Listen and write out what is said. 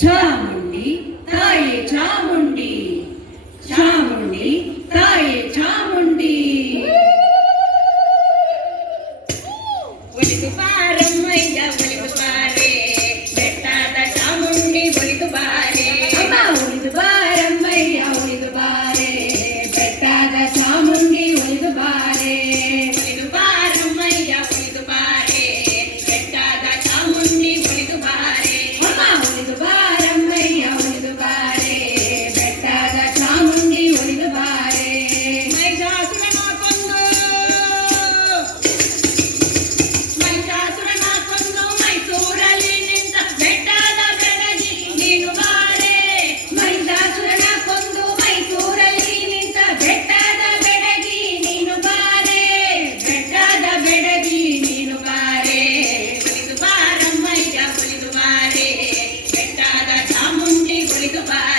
ಚಾಮುಂಡಿ ತಾಯೇ ಚಾಮುಂಡಿ, ಚಾಮುಂಡಿ ತಾಯೇ ಚಾಮುಂಡಿ. ಒಲಿದು ಬಾರಮ್ಮಯ್ಯ ಒಲಿದು ಬಾರೆ, ಬೆಟ್ಟದ ಚಾಮುಂಡಿ ಒಲಿದು ಬಾರೆ. ಅಮ್ಮ ಒಲಿದು ಬಾರಮ್ಮಯ್ಯ ಒಲಿದು ಬಾರೆ, ಬೆಟ್ಟದ ಚಾಮುಂಡಿ ಒಲಿದು ಬಾರೆ. ಒಲಿದು ಬಾರಮ್ಮಯ್ಯ ಒಲಿದು ಬಾರೆ, ಬೆಟ್ಟದ ಚಾಮುಂಡಿ ಒಲಿದು ಬಾರೆ. ಅಮ್ಮ ಒಲಿದು ಬಾರಮ್ಮಯ್ಯ ಒಲಿದು ಬಾರೆ, ಬೆಟ್ಟದ ಚಾಮುಂಡಿ ಒಲಿದು ಬಾರೆ. ಮಹಿಷಾಸುರನ ಕೊಂದು ಮೈಸೂರಲ್ಲಿ ನಿಂತ ಬೆಟ್ಟದ ಬೆಡಗಿ ನೀನು ಬಾರೆ. ಮಹಿಷಾಸುರನ ಕೊಂದು ಮೈಸೂರಲ್ಲಿ ನಿಂತ ಬೆಟ್ಟದ ಬೆಡಗಿ ನೀನು ಬಾರೆ, ಬೆಟ್ಟದ ಬೆಡಗಿ ನೀನು ಬಾರೆ. ಒಲಿದು ಬಾರಮ್ಮಯ್ಯ ಒಲಿದು ಬಾರೆ, ಬೆಟ್ಟದ ಚಾಮುಂಡಿ ಒಲಿದು ಬಾರೆ.